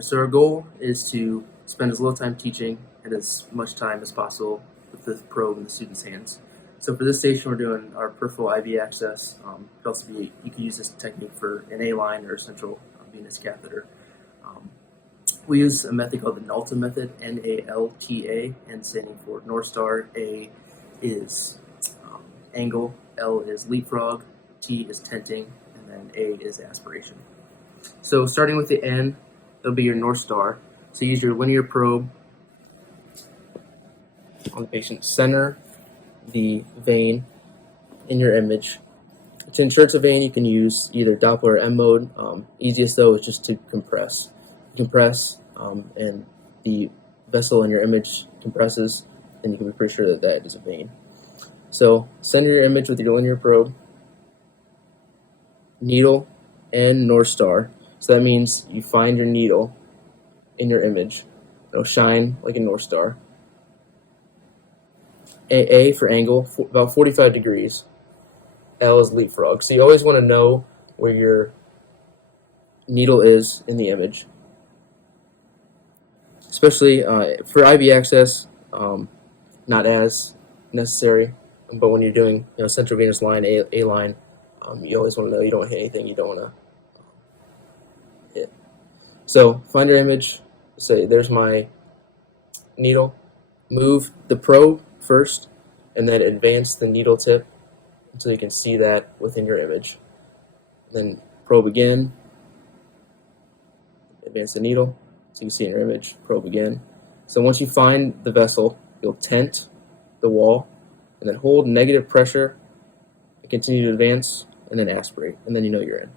So our goal is to spend as little time teaching and as much time as possible with the probe in the student's hands. So for this station, we're doing our peripheral IV access. You can use this technique for an A-line or central venous catheter. We use a method called the NALTA method, N-A-L-T-A, and standing for North Star. A is angle, L is leapfrog, T is tenting, and then A is aspiration. So starting with the N, that'll be your North Star. So use your linear probe on the patient. Center the vein in your image. To ensure it's a vein, you can use either Doppler or M mode. Easiest though is just to compress. Compress and the vessel in your image compresses, and you can be pretty sure that that is a vein. So center your image with your linear probe, needle, and North Star. So that means you find your needle in your image. It'll shine like a North Star. A for angle, about 45 degrees. L is leapfrog. So you always want to know where your needle is in the image. Especially for IV access, not as necessary. But when you're doing central venous line, A line, you always want to know you don't hit anything you don't want to hit. So find your image. Say there's my needle. Move the probe first, and then advance the needle tip until you can see that within your image. Then probe again. Advance the needle so you can see in your image. Probe again. So once you find the vessel, you'll tent the wall, and then hold negative pressure and continue to advance, and then aspirate, and then you know you're in.